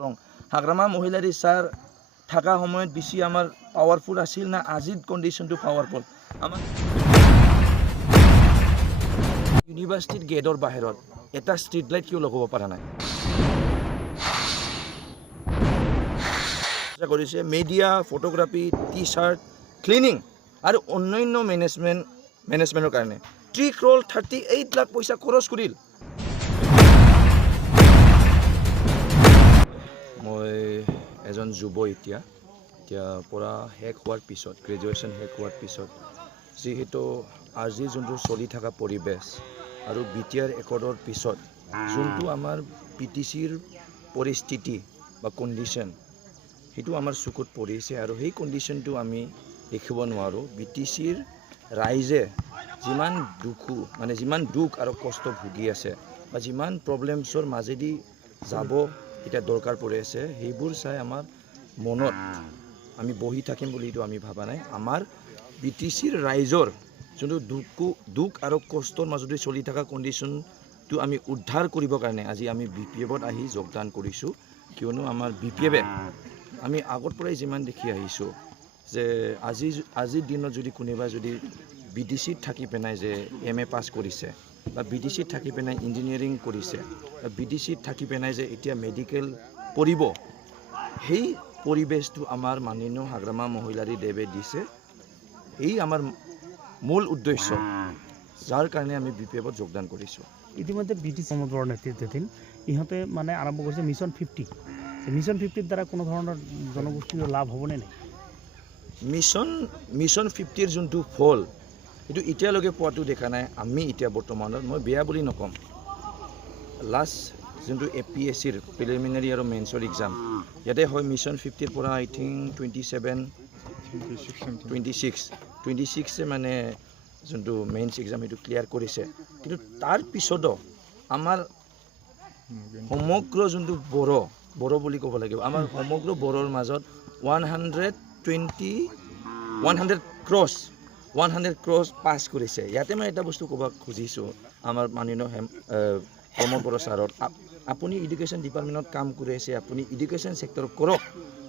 Hagrama Mohilary sir থাকা সময়ত বেছি আমাৰ পাৱাৰফুল আছিল না আজিৰ কণ্ডিশ্যনটো পাৱাৰফুল আমাৰ ইউনিভাৰ্চিটিৰ গেটৰ বাহিৰত এটা ষ্ট্ৰীট লাইট কিয় লগাব পৰা নাই কৰিছে media photography T shirt cleaning আৰু অন্যান্য মেনেজমেণ্টৰ কাৰণে 3 crore 38 লাখ পইচা খৰচ কৰিল মই এজন যুৱ এতিয়া পৰা শেষ হোৱাৰ পিছত গ্ৰেজুৱেশ্যন শেষ হোৱাৰ পিছত যিহেতু আজি যোনটো চলি থকা পৰিৱেশ আৰু বিটিআৰ একৰ্ডৰ পিছত যোনটো আমাৰ পিটিচিৰ পৰিস্থিতি বা কণ্ডিশ্যন সেইটো আমাৰ চকুত পৰিছে আৰু সেই কণ্ডিশ্যনটো আমি দেখিব নোৱাৰোঁ বিটিচিৰ ৰাইজে যিমান দুখ আৰু কষ্ট ভুগি আছে বা যিমান প্ৰব্লেমছৰ মাজেদি যাব এতিয়া দৰকাৰ পৰি আছে সেইবোৰ চাই আমাৰ মনত আমি বহি থাকিম বুলি এইটো আমি ভাবা নাই আমাৰ বিটিচিৰ ৰাইজৰ যোনটো দুখ আৰু কষ্টৰ মাজতে চলি থকা কণ্ডিশ্যনটো আমি উদ্ধাৰ কৰিবৰ কাৰণে আজি আমি BPFত আহি যোগদান কৰিছোঁ কিয়নো আমাৰ BPFে আমি আগৰ পৰাই যিমান দেখি আহিছোঁ যে আজিৰ দিনত যদি কোনোবা যদি BDCত থাকি পেনাই যে MA পাছ কৰিছে বা BDCত থাকি পেনাই ইঞ্জিনিয়াৰিং কৰিছে বা BDCত থাকি পেনাই যে এতিয়া মেডিকেল পঢ়িব সেই পৰিৱেশটো আমাৰ মাননীয় হাগ্ৰামা মহিলাৰী দেৱে দিছে এই আমাৰ মূল উদ্দেশ্য যাৰ কাৰণে আমি BPFত যোগদান কৰিছোঁ ইতিমধ্যে BTC প্ৰমোদ বড়োৰ নেতৃত্বাধীন ইহঁতে মানে আৰম্ভ কৰিছে মিছন 50 মিছন 50ৰ দ্বাৰা কোনো ধৰণৰ জনগোষ্ঠীৰ লাভ হ'বনে নাই মিছন 50ৰ যোনটো ফল এইটো এতিয়ালৈকে পোৱাটো দেখা নাই আমি এতিয়া বৰ্তমানত মই বেয়া বুলি নকম লাষ্ট যোনটো APSCৰ প্ৰিলিমিনাৰী আৰু মেইনছৰ এক্সাম ইয়াতে হয় মিছন 50ৰ পৰা আই থিংক 26 মানে যোনটো মেইনছ এক্সাম সেইটো ক্লিয়াৰ কৰিছে কিন্তু তাৰ পিছতো আমাৰ সমগ্ৰ যোনটো বড়ো বুলি ক'ব লাগিব আমাৰ সমগ্ৰ বড়োৰ মাজত 100 ক্ৰছ পাছ কৰিছে ইয়াতে মই এটা বস্তু ক'ব খুজিছোঁ আমাৰ মাননীয় প্ৰমোদ বড়ো ছাৰক আপুনি এডুকেশ্যন ডিপাৰ্টমেণ্টত কাম কৰি আছে আপুনি এডুকেশ্যন ছেক্টৰত কৰক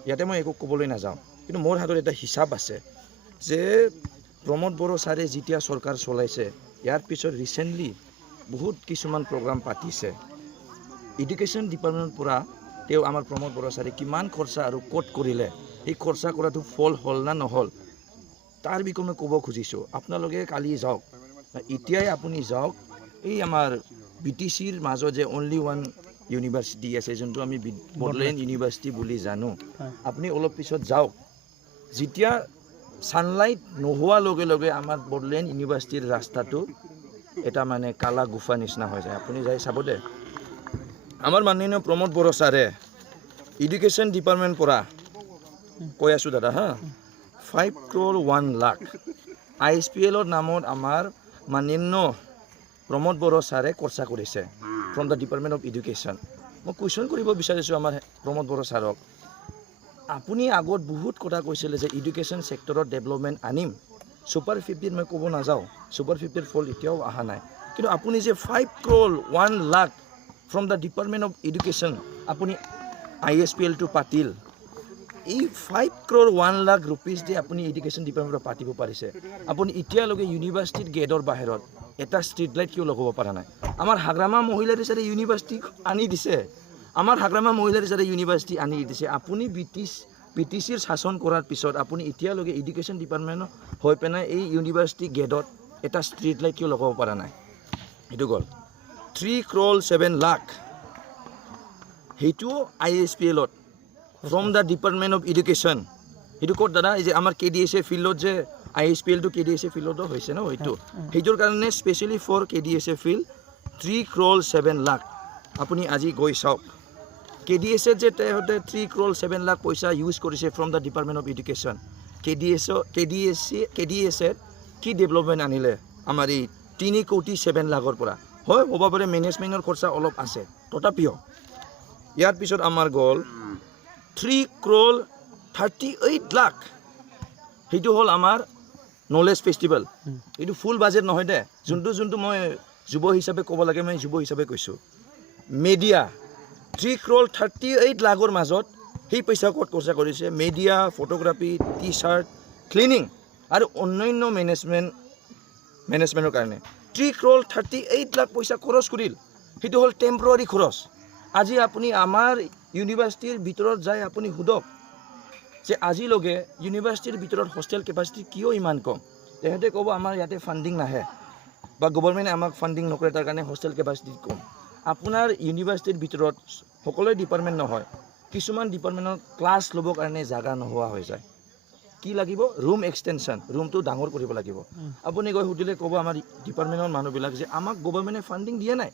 ইয়াতে মই একো ক'বলৈ নাযাওঁ কিন্তু মোৰ হাতত এটা হিচাপ আছে যে প্ৰমোদ বড়ো ছাৰে যেতিয়া চৰকাৰ চলাইছে ইয়াৰ পিছত ৰিচেণ্টলি বহুত কিছুমান প্ৰগ্ৰাম পাতিছে এডুকেশ্যন ডিপাৰ্টমেণ্টৰ পৰা তেওঁ আমাৰ প্ৰমোদ বড়ো ছাৰে কিমান খৰচা আৰু ক'ত কৰিলে সেই খৰচা কৰাটো ফল হ'ল না নহ'ল তাৰ বিষয়ে মই ক'ব খুজিছোঁ আপোনালোকে কালি যাওক এতিয়াই আপুনি যাওক এই আমাৰ BTCৰ মাজত যে অনলি ওৱান ইউনিভাৰ্চিটি আছে যোনটো আমি বড়োলেণ্ড ইউনিভাৰ্চিটি বুলি জানো আপুনি অলপ পিছত যাওক যেতিয়া ছানলাইট নোহোৱাৰ লগে লগে আমাৰ বড়োলেণ্ড ইউনিভাৰ্চিটিৰ ৰাস্তাটো এটা মানে কালা গুফা নিচিনা হৈ যায় আপুনি যাই চাব দে আমাৰ মাননীয় প্ৰমোদ বড়ো ছাৰে এডুকেশ্যন ডিপাৰ্টমেণ্ট পৰা কৈ আছোঁ দাদা 5 crore 1 লাখ ISPLৰ নামত আমাৰ মাননীয় প্ৰমোদ বড়ো ছাৰে খৰচা কৰিছে from the department of education মই কুৱেশ্যন কৰিব বিচাৰিছোঁ আমাৰ প্ৰমোদ বড়ো ছাৰক আপুনি আগত বহুত কথা কৈছিলে যে এডুকেশ্যন ছেক্টৰত ডেভেলপমেণ্ট আনিম ছুপাৰ 50ত মই ক'ব নাযাওঁ ছুপাৰ 50ৰ ফল এতিয়াও অহা নাই কিন্তু আপুনি যে 5 crore 1 lakh from the department of education আপুনি ISPLটো পাতিল এই 5 crore 1 লাখ ৰুপিজ দি আপুনি এডুকেশ্যন ডিপাৰ্টমেণ্টত পাতিব পাৰিছে আপুনি এতিয়ালৈকে ইউনিভাৰ্চিটিৰ গেটৰ বাহিৰত এটা ষ্ট্ৰীট লাইট কিয় লগাব পৰা নাই আমাৰ হাগ্ৰামা মহিলাৰী ছাৰে ইউনিভাৰ্চিটি আনি দিছে আপুনি BTCৰ শাসন কৰাৰ পিছত আপুনি এতিয়ালৈকে এডুকেশ্যন ডিপাৰ্টমেণ্ট হৈ পেলাই এই ইউনিভাৰ্চিটি গেটত এটা ষ্ট্ৰীট লাইট কিয় লগাব পৰা নাই সেইটো গ'ল 3 crore 7 লাখ সেইটো ISPLত from the department of education সেইটো ক'ত দাদা এই যে আমাৰ KDSA ফিল্ডত যে ISPLটো KDSA ফিল্ডতো হৈছে ন সেইটোৰ কাৰণে specially for KDSA field 3 crore 7 lakh আপুনি আজি গৈ চাওক KDSA যে তেহঁতে 3 crore 7 লাখ পইচা ইউজ কৰিছে from the department of education KDSA কি ডেভেলপমেণ্ট আনিলে আমাৰ এই 3 কোটি 7 লাখৰ পৰা হয় হ'ব পাৰে মেনেজমেণ্টৰ খৰচা অলপ আছে তথাপিও ইয়াৰ পিছত আমাৰ গ'ল 3 crore 38 লাখ সেইটো হ'ল আমাৰ নলেজ ফেষ্টিভেল এইটো ফুল বাজেট নহয় দে যোনটো মই যুৱ হিচাপে ক'ব লাগে মই যুৱ হিচাপে কৈছোঁ মিডিয়া 3 crore 38 লাখৰ মাজত সেই পইচা ক'ত খৰচা কৰিছে media photography T shirt cleaning আৰু অন্যান্য মেনেজমেণ্টৰ কাৰণে 3 crore 38 লাখ পইচা খৰচ কৰিল সেইটো হ'ল টেম্পৰৰী খৰচ আজি আপুনি আমাৰ ইউনিভাৰ্চিটিৰ ভিতৰত যায় আপুনি সুধক যে আজিলৈকে ইউনিভাৰ্চিটিৰ ভিতৰত হোষ্টেল কেপাচিটি কিয় ইমান কম তেহেঁতে ক'ব আমাৰ ইয়াতে ফাণ্ডিং নাহে বা গভৰ্ণমেণ্টে আমাক ফাণ্ডিং নকৰে তাৰ কাৰণে হোষ্টেল কেপাচিটি কম আপোনাৰ ইউনিভাৰ্চিটিৰ ভিতৰত সকলো ডিপাৰ্টমেণ্ট নহয় কিছুমান ডিপাৰ্টমেণ্টৰ ক্লাছ ল'বৰ কাৰণে জাগা নোহোৱা হৈ যায় কি লাগিব ৰুম এক্সটেনশ্যন ৰুমটো ডাঙৰ কৰিব লাগিব আপুনি গৈ সুধিলে ক'ব আমাৰ ডিপাৰ্টমেণ্টৰ মানুহবিলাক যে আমাক গভৰ্ণমেণ্টে ফাণ্ডিং দিয়া নাই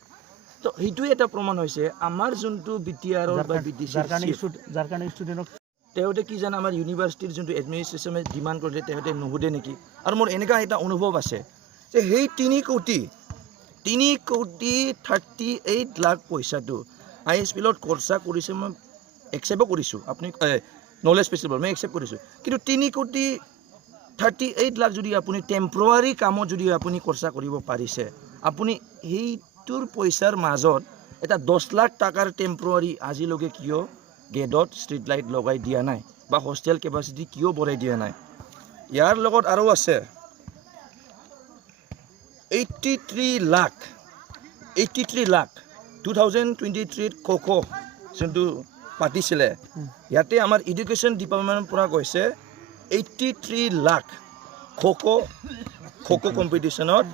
তো সেইটোৱে এটা প্ৰমাণ হৈছে আমাৰ যোনটো বিটিআৰৰ বা বিটিচিৰ যাৰ কাৰণে ষ্টুডেণ্টক তেহঁতে কি জানে আমাৰ ইউনিভাৰ্চিটিৰ যোনটো এডমিনিষ্ট্ৰেশ্যনে ডিমাণ্ড কৰিলে তেহঁতে নুসুধে নেকি আৰু মোৰ এনেকুৱা এটা অনুভৱ আছে যে সেই 3 কোটি 38 লাখ পইচাটো ISPলত খৰচা কৰিছে মই একচেপ্টো কৰিছোঁ আপুনি নলেজ ফেষ্টিভেল মই একচেপ্ট কৰিছোঁ কিন্তু 3 কোটি 38 লাখ যদি আপুনি টেম্পৰৰী কামত যদি আপুনি খৰচা কৰিব পাৰিছে আপুনি সেইটোৰ পইচাৰ মাজত এটা 10 লাখ টকাৰ টেম্পৰৰী আজিলৈকে কিয় গেটত ষ্ট্ৰীট লাইট লগাই দিয়া নাই বা হোষ্টেল কেপাচিটি কিয় বঢ়াই দিয়া নাই ইয়াৰ লগত আৰু আছে 83 লাখ 2023 খোখো যোনটো পাতিছিলে ইয়াতে আমাৰ এডুকেশ্যন ডিপাৰ্টমেণ্টৰ পৰা কৈছে 83 লাখ খোখো কম্পিটিশ্যনত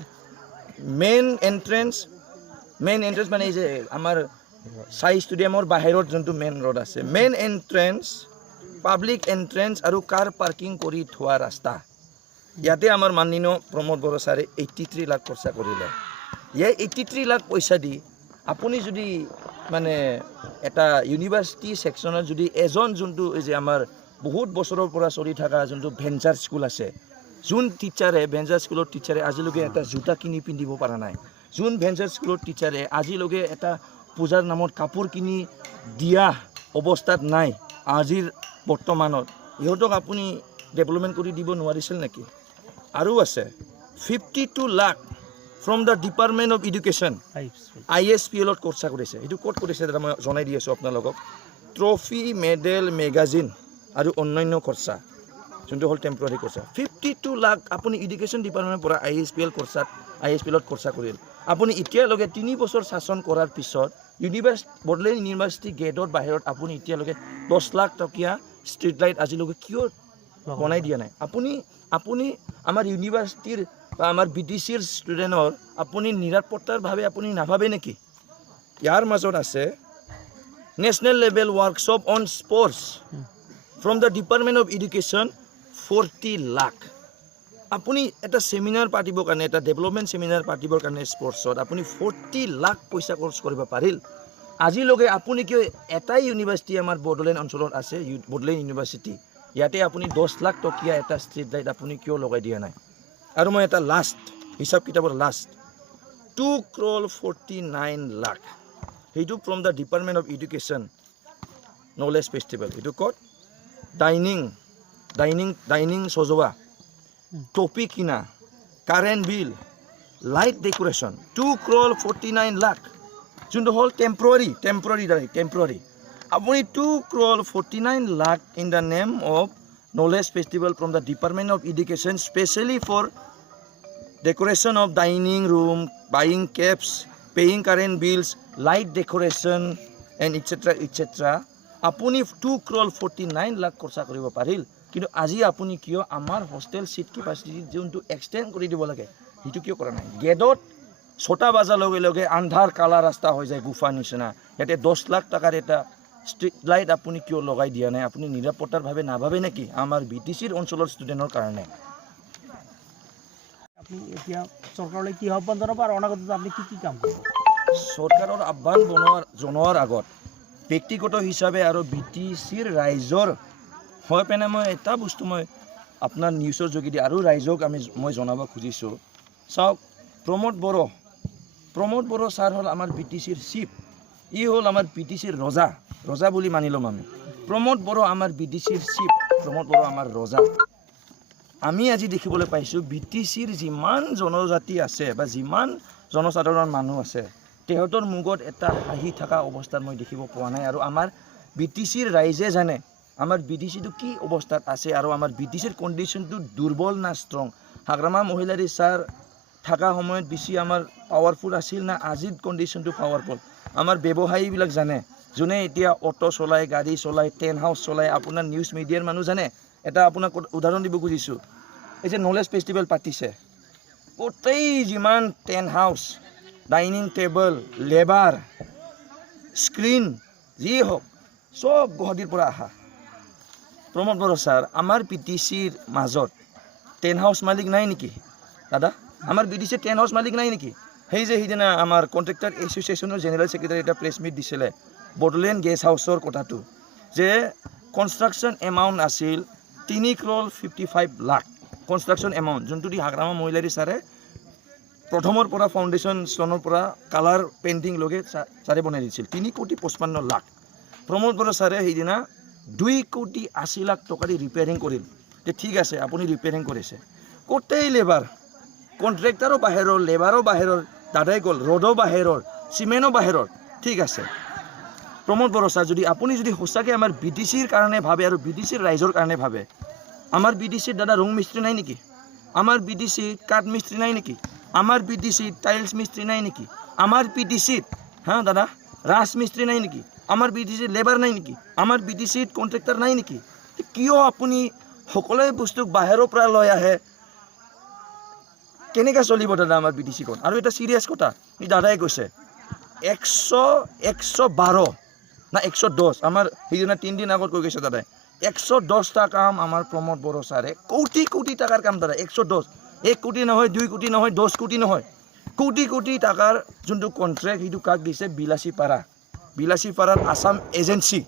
মেইন এণ্ট্ৰেঞ্চ মানে এই যে আমাৰ সাই ষ্টেডিয়ামৰ বাহিৰত যোনটো মেইন ৰোড আছে মেইন এণ্ট্ৰেঞ্চ পাব্লিক এণ্ট্ৰেঞ্চ আৰু কাৰ পাৰ্কিং কৰি থোৱা ৰাস্তা ইয়াতে আমাৰ মাননীয় প্ৰমোদ বড়ো ছাৰে 83 লাখ খৰচা কৰিলে এই 83 লাখ পইচা দি আপুনি যদি মানে এটা ইউনিভাৰ্চিটি ছেকশ্যনত যদি এজন যোনটো এই যে আমাৰ বহুত বছৰৰ পৰা চলি থকা যোনটো ভেঞ্চাৰ স্কুল আছে যোন টিচাৰে ভেঞ্চাৰ স্কুলৰ টিচাৰে আজিলৈকে এটা জোতা কিনি পিন্ধিব পৰা নাই যোন ভেঞ্চাৰ স্কুলৰ টিচাৰে আজিলৈকে এটা পূজাৰ নামত কাপোৰ কিনি দিয়া অৱস্থাত নাই আজিৰ বৰ্তমানত ইহঁতক আপুনি ডেভেলপমেণ্ট কৰি দিব নোৱাৰিছিল নেকি আৰু আছে 52 lakh from the department of education ISPলত খৰচা কৰিছে এইটো ক'ত কৰিছে দাদা মই জনাই দি আছোঁ আপোনালোকক ট্ৰফি মেডেল মেগাজিন আৰু অন্যান্য খৰচা যোনটো হ'ল টেম্পৰৰী খৰচা 52 লাখ আপুনি এডুকেশ্যন ডিপাৰ্টমেণ্টৰ পৰা ISPলত খৰচা কৰিল আপুনি এতিয়ালৈকে 3 বছৰ শাসন কৰাৰ পিছত বড়োলেণ্ড ইউনিভাৰ্চিটি গেটৰ বাহিৰত আপুনি এতিয়ালৈকে 10 লাখ টকীয়া ষ্ট্ৰীট লাইট আজিলৈকে কিয় বনাই দিয়া নাই আপুনি আমাৰ ইউনিভাৰ্চিটিৰ বা আমাৰ BTCৰ ষ্টুডেণ্টৰ আপুনি নিৰাপত্তাৰ ভাৱে আপুনি নাভাবে নেকি ইয়াৰ মাজত আছে national level workshop on sports from the department of education 40 lakh আপুনি এটা সেমিনাৰ পাতিবৰ কাৰণে এটা ডেভেলপমেণ্ট সেমিনাৰ পাতিবৰ কাৰণে স্পৰ্টছত আপুনি 40 লাখ পইচা খৰচ কৰিব পাৰিল আজিলৈকে আপুনি কিয় এটাই ইউনিভাৰ্চিটি আমাৰ বড়োলেণ্ড অঞ্চলত আছে বড়োলেণ্ড ইউনিভাৰ্চিটি ইয়াতে আপুনি 10 লাখ টকীয়া এটা ষ্ট্ৰীট লাইট আপুনি কিয় লগাই দিয়া নাই আৰু মই এটা লাষ্ট হিচাপ কিতাপৰ লাষ্ট 2 crore 49 লাখ সেইটো from the department of education knowledge festival এইটো ক'ত ডাইনিং সজোৱা টপি কিনা current bill light decoration 2 crore 49 lakh যোনটো হ'ল টেম্পৰৰী আপুনি 2 crore 49 lakh in the name of knowledge festival from the Department of Education specially for decoration of dining room, buying caps, paying current bills, light decoration and etc. আপুনি 2 crore 49 lakh খৰচা কৰিব পাৰিল কিন্তু আজি আপুনি কিয় আমাৰ হোষ্টেল সিট কেপাচিটি যোনটো এক্সটেণ্ড কৰি দিব লাগে সেইটো কিয় কৰা নাই গেটত 6টা বজাৰ লগে লগে আন্ধাৰ কালা ৰাস্তা হৈ যায় গুফা নিচিনা ইয়াতে 10 লাখ টকাৰ এটা ষ্ট্ৰীট লাইট আপুনি কিয় লগাই দিয়া নাই আপুনি নিৰাপত্তাৰ ভাৱে নাভাবে নেকি আমাৰ BTCৰ অঞ্চলৰ ষ্টুডেণ্টৰ কাৰণে আপুনি এতিয়া চৰকাৰলৈ কি আহ্বান জনাব আৰু অনাগত আপুনি কি কাম কৰিব চৰকাৰৰ আহ্বান জনোৱাৰ আগত ব্যক্তিগত হিচাপে আৰু BTCৰ ৰাইজৰ হয় পেনে মই এটা বস্তু মই আপোনাৰ নিউজৰ যোগেদি আৰু ৰাইজক মই জনাব খুজিছোঁ চাওক প্ৰমোদ বড়ো ছাৰ হ'ল আমাৰ BTCৰ চিফ ই হ'ল আমাৰ BTCৰ ৰজা বুলি মানি ল'ম আমি প্ৰমোদ বড়ো আমাৰ BTCৰ চিফ প্ৰমোদ বড়ো আমাৰ ৰজা আমি আজি দেখিবলৈ পাইছোঁ BTCৰ যিমান জনজাতি আছে বা যিমান জনসাধাৰণ মানুহ আছে তেহঁতৰ মুখত এটা হাঁহি থকা অৱস্থাত মই দেখিব পোৱা নাই আৰু আমাৰ BTCৰ ৰাইজে জানে আমাৰ BTCটো কি অৱস্থাত আছে আৰু আমাৰ BTCৰ কণ্ডিশ্যনটো দুৰ্বল না ষ্ট্ৰং হাগ্ৰামা মহিলাৰী ছাৰ থকা সময়ত বেছি আমাৰ পাৱাৰফুল আছিল না আজিৰ কণ্ডিশ্যনটো পাৱাৰফুল আমাৰ ব্যৱসায়ীবিলাক জানে যোনে এতিয়া অটো চলায় গাড়ী চলায় টেণ্ট হাউচ চলায় আপোনাৰ নিউজ মিডিয়াৰ মানুহ জানে এটা আপোনাক উদাহৰণ দিব খুজিছোঁ এই যে নলেজ ফেষ্টিভেল পাতিছে গোটেই যিমান tent house dining table labour screen যি হওক চব গুৱাহাটীৰ পৰা আহা প্ৰমোদ বড়ো ছাৰ আমাৰ BTCৰ মাজত টেণ্ট হাউচ মালিক নাই নেকি দাদা আমাৰ BTCৰ টেণ্ট হাউচ মালিক নাই নেকি সেই যে সিদিনা আমাৰ কণ্ট্ৰেক্টাৰ এছ'চিয়েশ্যনৰ জেনেৰেল ছেক্ৰেটাৰী এটা প্ৰেছ মিট দিছিলে বডোলেণ্ড গেষ্ট হাউচৰ কথাটো যে কনষ্ট্ৰাকশ্যন এমাউণ্ট আছিল 3,55 লাখ কনষ্ট্ৰাকশ্যন এমাউণ্ট যোনটো দি হাগ্ৰামা মহিলাৰী ছাৰে প্ৰথমৰ পৰা ফাউণ্ডেশ্যন ষ্টনৰ পৰা কালাৰ পেইণ্টিং লগে ছাৰে বনাই দিছিল 3,55 লাখ প্ৰমোদ বড়ো ছাৰে সেইদিনা 2,80 লাখ টকা দি ৰিপেয়াৰিং কৰিল যে ঠিক আছে আপুনি ৰিপেয়াৰিং কৰিছে গোটেই লেবাৰ কণ্ট্ৰেক্টাৰো বাহিৰৰ লেবাৰো বাহিৰৰ দাদাই গ'ল ৰ'ডো বাহিৰৰ চিমেণ্টো বাহিৰৰ ঠিক আছে প্ৰমোদ বড়ো ছাৰ যদি আপুনি যদি সঁচাকৈ আমাৰ BTCৰ কাৰণে ভাবে আৰু BTCৰ ৰাইজৰ কাৰণে ভাবে আমাৰ BTCৰ দাদা ৰং মিস্ত্ৰী নাই নেকি আমাৰ BTCৰ কাঠ মিস্ত্ৰী নাই নেকি আমাৰ BTCৰ টাইলছ মিস্ত্ৰী নাই নেকি আমাৰ BTCৰ হা দাদা ৰাজ মিস্ত্ৰী নাই নেকি আমাৰ BTCৰ লেবাৰ নাই নেকি আমাৰ BTCৰ কণ্ট্ৰেক্টাৰ নাই নেকি কিয় আপুনি সকলো বস্তু বাহিৰৰ পৰা লৈ আহে কেনেকৈ চলিব দাদা আমাৰ BTCখন আৰু এটা চিৰিয়াছ কথা এই দাদাই কৈছে 112 না 110 আমাৰ সেইদিনা 3 দিন আগত কৈ গৈছে দাদাই 110টা কাম আমাৰ প্ৰমোদ বড়ো ছাৰে কোটি টাকাৰ কাম দাদা 110 1 কোটি নহয় 2 কোটি নহয় 10 কোটি নহয় কোটি টাকাৰ যোনটো কণ্ট্ৰেক্ট সেইটো কাক দিছে বিলাসীপাৰাৰ আসাম এজেঞ্চি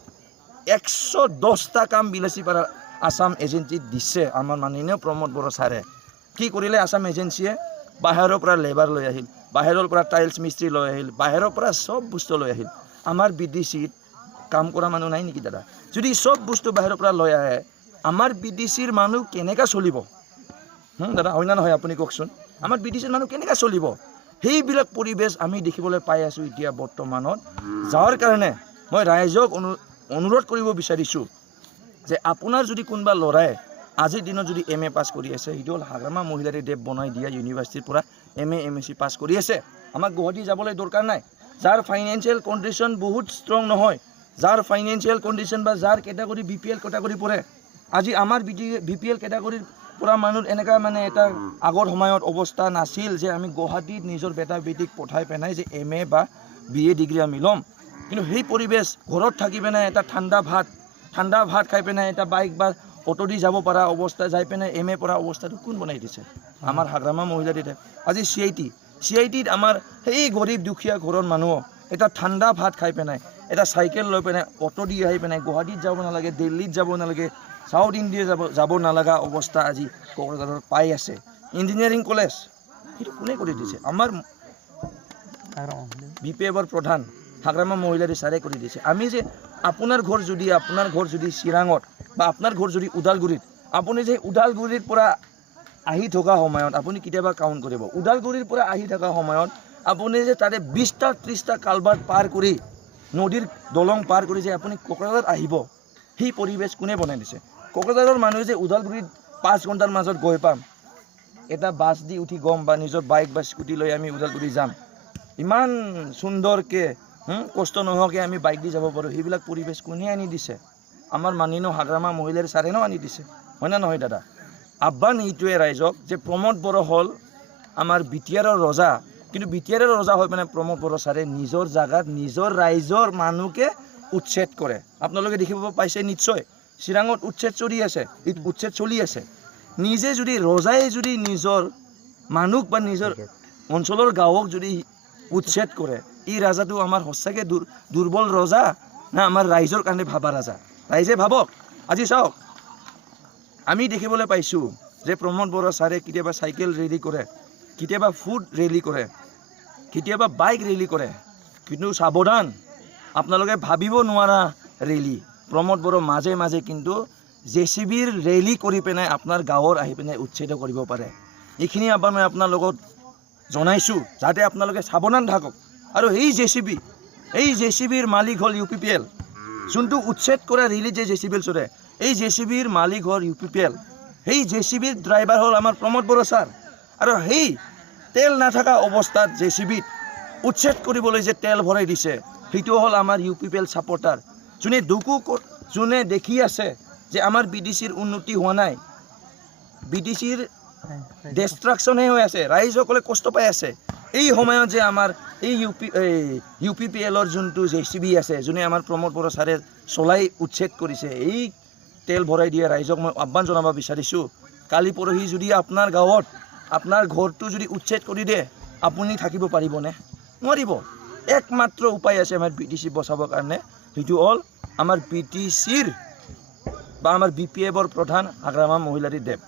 110টা কাম বিলাসীপাৰাৰ আসাম এজেঞ্চি দিছে আমাৰ মাননীয় প্ৰমোদ বড়ো ছাৰে কি কৰিলে আসাম এজেঞ্চিয়ে বাহিৰৰ পৰা লেবাৰ লৈ আহিল বাহিৰৰ পৰা টাইলছ মিস্ত্ৰী লৈ আহিল বাহিৰৰ পৰা চব বস্তু লৈ আহিল আমাৰ BTCত কাম কৰা মানুহ নাই নেকি দাদা যদি চব বস্তু বাহিৰৰ পৰা লৈ আহে আমাৰ BTCৰ মানুহ কেনেকৈ চলিব দাদা হয় না নহয় আপুনি কওকচোন আমাৰ BTCৰ মানুহ কেনেকৈ চলিব সেইবিলাক পৰিৱেশ আমি দেখিবলৈ পাই আছোঁ এতিয়া বৰ্তমানত যাৰ কাৰণে মই ৰাইজক অনুৰোধ কৰিব বিচাৰিছোঁ যে আপোনাৰ যদি কোনোবা ল'ৰাই আজিৰ দিনত যদি MA পাছ কৰি আছে সেইটো হ'ল হাগ্ৰামা মহিলাৰী দেৱ বনাই দিয়া ইউনিভাৰ্চিটিৰ পৰা MA MSc পাছ কৰি আছে আমাক গুৱাহাটী যাবলৈ দৰকাৰ নাই যাৰ ফাইনেন্সিয়েল কণ্ডিশ্যন বহুত ষ্ট্ৰং নহয় যাৰ ফাইনেন্সিয়েল কণ্ডিশ্যন বা যাৰ কেটাগৰী BPL কেটাগৰী পৰে আজি আমাৰ BPL কেটাগৰীৰ পৰা মানুহ এনেকুৱা মানে এটা আগৰ সময়ত অৱস্থা নাছিল যে আমি গুৱাহাটীত নিজৰ বেটা বেটিক পঠাই পেলাই যে MA বা BA ডিগ্ৰী আমি ল'ম কিন্তু সেই পৰিৱেশ ঘৰত থাকি পেলাই এটা ঠাণ্ডা ভাত খাই পেলাই এটা বাইক বা অটো দি যাব পৰা অৱস্থা যাই পেলাই MA পৰা অৱস্থাটো কোন বনাই দিছে আমাৰ হাগ্ৰামা মহিলাৰীতে আজি CITত আমাৰ সেই গৰীব দুখীয়া ঘৰৰ মানুহ এটা ঠাণ্ডা ভাত খাই পেলাই এটা চাইকেল লৈ পেলাই অটো দি আহি পেলাই গুৱাহাটীত যাব নালাগে দিল্লীত যাব নালাগে সাউথ ইণ্ডিয়া যাব নালাগা অৱস্থা আজি কোকৰাঝাৰত পাই আছে ইঞ্জিনিয়াৰিং কলেজ সেইটো কোনে কৰি দিছে আমাৰ BPFৰ প্ৰধান হাগ্ৰামা মহিলাৰী ছাৰে কৰি দিছে আমি যে আপোনাৰ ঘৰ যদি চিৰাঙত বা আপোনাৰ ঘৰ যদি ওদালগুৰিত আপুনি যে ওদালগুৰিৰ পৰা আহি থকা সময়ত আপুনি কেতিয়াবা কাউণ্ট কৰিব ওদালগুৰিৰ পৰা আহি থকা সময়ত আপুনি যে তাতে 20টা 30টা কালভাৰ্ট পাৰ কৰি নদীৰ দলং পাৰ কৰি যে আপুনি কোকৰাঝাৰত আহিব সেই পৰিৱেশ কোনে বনাই দিছে কোকৰাঝাৰৰ মানুহে যে ওদালগুৰিত 5 ঘণ্টাৰ মাজত গৈ পাম এটা বাছ দি উঠি গম বা নিজৰ বাইক বা স্কুটি লৈ আমি ওদালগুৰি যাম ইমান সুন্দৰকৈ কষ্ট নোহোৱাকৈ আমি বাইক দি যাব পাৰোঁ সেইবিলাক পৰিৱেশ কোনে আনি দিছে আমাৰ মাননীয় হাগ্ৰামা মহিলাৰ ছাৰেনো আনি দিছে হয় না নহয় দাদা আহ্বান এইটোৱে ৰাইজক যে প্ৰমোদ বড়ো হ'ল আমাৰ বিটিআৰৰ ৰজা কিন্তু বিটিআৰৰ ৰজা হৈ পেলাই প্ৰমোদ বড়ো ছাৰে নিজৰ জাগাত নিজৰ ৰাইজৰ মানুহকে উচ্ছেদ কৰে আপোনালোকে দেখিব পাইছে নিশ্চয় চিৰাঙত উচ্ছেদ চলি আছে নিজে যদি ৰজাই যদি নিজৰ মানুহ বা নিজৰ অঞ্চলৰ গাঁৱক যদি উচ্ছেদ কৰে এই ৰাজাটো আমাৰ সঁচাকৈ দুৰ্বল ৰজা না আমাৰ ৰাইজৰ কাৰণে ভাবা ৰাজা ৰাইজে ভাবক আজি চাওক আমি দেখিবলৈ পাইছোঁ যে প্ৰমোদ বড়ো ছাৰে কেতিয়াবা চাইকেল ৰেলী কৰে কেতিয়াবা ফুড ৰেলী কৰে কেতিয়াবা বাইক ৰেলী কৰে কিন্তু সাৱধান আপোনালোকে ভাবিব নোৱাৰা ৰেলী প্ৰমোদ বড়ো মাজে মাজে কিন্তু JCBৰ ৰেলী কৰি পেলাই আপোনাৰ গাঁৱৰ আহি পেলাই উচ্ছেদ কৰিব পাৰে এইখিনি মই আপোনাৰ লগত জনাইছোঁ যাতে আপোনালোকে সাৱধান থাকক আৰু এই জেচিবিৰ মালিক হ'ল UPPL যোনটো উচ্ছেদ কৰা ৰিলি যে জেচিবিল চৰে এই জেচিবিৰ মালিক হ'ল UPPL সেই জেচিবিৰ ড্ৰাইভাৰ হ'ল আমাৰ প্ৰমোদ বড়ো ছাৰ আৰু সেই তেল নাথাকা অৱস্থাত জেচিবিত উচ্ছেদ কৰিবলৈ যে তেল ভৰাই দিছে সেইটো হ'ল আমাৰ UPPL ছাপৰ্টাৰ যোনে দেখি আছে যে আমাৰ BDCৰ উন্নতি হোৱা নাই BDCৰ ডিষ্ট্ৰাকশ্যনহে হৈ আছে ৰাইজসকলে কষ্ট পাই আছে এই সময়ত যে আমাৰ এই UPPLৰ যোনটো জেচিবি আছে যোনে আমাৰ প্ৰমোদ বড়ো ছাৰে চলাই উচ্ছেদ কৰিছে এই তেল ভৰাই দিয়া ৰাইজক মই আহ্বান জনাব বিচাৰিছোঁ কালি পৰহি যদি আপোনাৰ গাঁৱত আপোনাৰ ঘৰটো যদি উচ্ছেদ কৰি দিয়ে আপুনি থাকিব পাৰিবনে নোৱাৰিব একমাত্ৰ উপায় আছে আমাৰ BDC বচাবৰ কাৰণে সেইটো হ'ল আমাৰ BDCৰ বা আমাৰ BPFৰ প্ৰধান হাগ্ৰামা মহিলাৰী দেৱ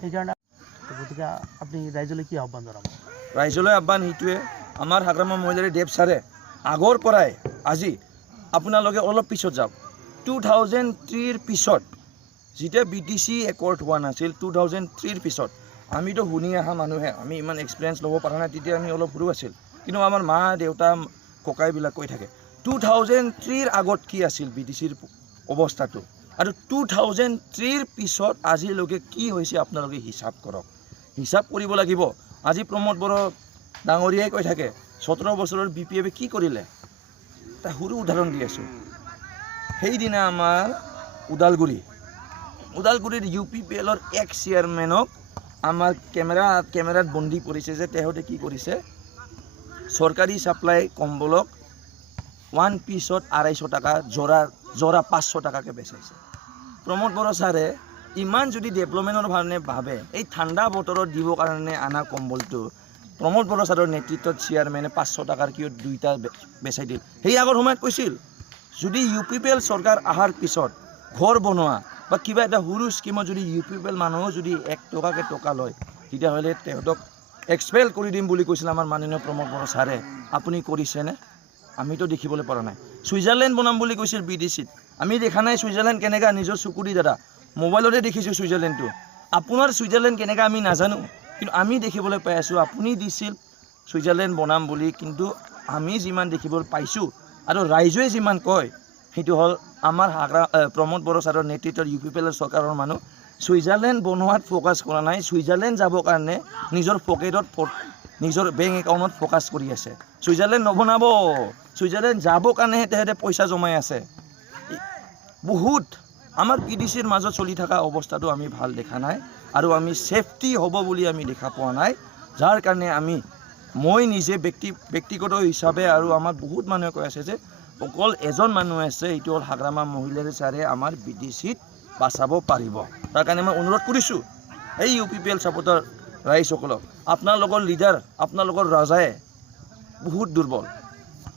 সেইকাৰণে গতিকে আপুনি ৰাইজলৈ কি আহ্বান জনাব ৰাইজলৈ আহ্বান সেইটোৱে আমাৰ হাগ্ৰামা মহিলাৰী দেৱ ছাৰে আগৰ পৰাই আজি আপোনালোকে অলপ পিছত যাওক 2003ৰ পিছত যেতিয়া BDC একৰ্ড হোৱা নাছিল 2003ৰ পিছত আমিতো শুনি অহা মানুহে আমি ইমান এক্সপিৰিয়েঞ্চ ল'ব পৰা নাই তেতিয়া আমি অলপ সৰু আছিল কিন্তু আমাৰ মা দেউতা ককাইবিলাক কৈ থাকে 2003ৰ আগত কি আছিল BDCৰ অৱস্থাটো আৰু 2003ৰ পিছত আজিলৈকে কি হৈছে আপোনালোকে হিচাপ কৰক হিচাপ কৰিব লাগিব আজি প্ৰমোদ বড়ো ডাঙৰীয়াই কৈ থাকে 17 বছৰৰ BPFে কি কৰিলে এটা সৰু উদাহৰণ দি আছোঁ সেইদিনা আমাৰ ওদালগুৰিৰ UPPLৰ এক চেয়াৰমেনক আমাৰ কেমেৰাত বন্দী কৰিছে যে তেহঁতে কি কৰিছে চৰকাৰী ছাপ্লাই কম্বলক 1 পিছত 250 টকা জোৰা 500 টকাকৈ বেচাইছে প্ৰমোদ বড়ো ছাৰে ইমান যদি ডেভেলপমেণ্টৰ কাৰণে ভাবে এই ঠাণ্ডা বতৰত দিবৰ কাৰণে আনা কম্বলটো প্ৰমোদ বড়ো ছাৰৰ নেতৃত্বত চেয়াৰমেনে 500 টকাৰ কিয় দুইটা বেচাই দিল সেই আগৰ সময়ত কৈছিল যদি UPPL চৰকাৰ অহাৰ পিছত ঘৰ বনোৱা বা কিবা এটা সৰু স্কিমত যদি UPPL মানুহ যদি 1 টকা লয় তেতিয়াহ'লে তেহঁতক এক্সপেল কৰি দিম বুলি কৈছিল আমাৰ মাননীয় প্ৰমোদ বড়ো ছাৰে আপুনি কৰিছেনে আমিতো দেখিবলৈ পৰা নাই ছুইজাৰলেণ্ড বনাম বুলি কৈছিল BDCত আমি দেখা নাই ছুইজাৰলেণ্ড কেনেকা নিজৰ চকুৰি দাদা মোবাইলতে দেখিছোঁ ছুইজাৰলেণ্ডটো আপোনাৰ ছুইজাৰলেণ্ড কেনেকা আমি নাজানো কিন্তু আমি দেখিবলৈ পাই আছোঁ আপুনি দিছিল ছুইজাৰলেণ্ড বনাম বুলি কিন্তু আমি যিমান দেখিবলৈ পাইছোঁ আৰু ৰাইজে যিমান কয় সেইটো হ'ল আমাৰ প্ৰমোদ বড়ো ছাৰৰ নেতৃত্বৰ UPPLৰ চৰকাৰৰ মানুহ ছুইজাৰলেণ্ড বনোৱাত ফ'কাছ কৰা নাই ছুইজাৰলেণ্ড যাবৰ কাৰণে নিজৰ পকেটত নিজৰ বেংক একাউণ্টত ফ'কাছ কৰি আছে ছুইজাৰলেণ্ড নবনাব ছুইজাৰলেণ্ড যাবৰ কাৰণেহে তেহেঁতে পইচা জমাই আছে বহুত আমাৰ BDCৰ মাজত চলি থকা অৱস্থাটো আমি ভাল দেখা নাই আৰু আমি ছেফটি হ'ব বুলি আমি দেখা পোৱা নাই যাৰ কাৰণে মই নিজে ব্যক্তিগত হিচাপে আৰু আমাৰ বহুত মানুহে কৈ আছে যে অকল এজন মানুহ আছে এইটো হ'ল হাগ্ৰামা মহিলাৰী ছাৰে আমাৰ BDCত বাচাব পাৰিব তাৰ কাৰণে মই অনুৰোধ কৰিছোঁ এই UPPL ছাপৰ্টাৰ ৰাইজসকলক আপোনালোকৰ লিডাৰ আপোনালোকৰ ৰজাই বহুত দুৰ্বল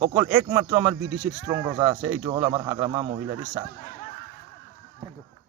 অকল একমাত্ৰ আমাৰ BDCত ষ্ট্ৰং ৰজা আছে এইটো হ'ল আমাৰ Hagrama Mohilary sir thank U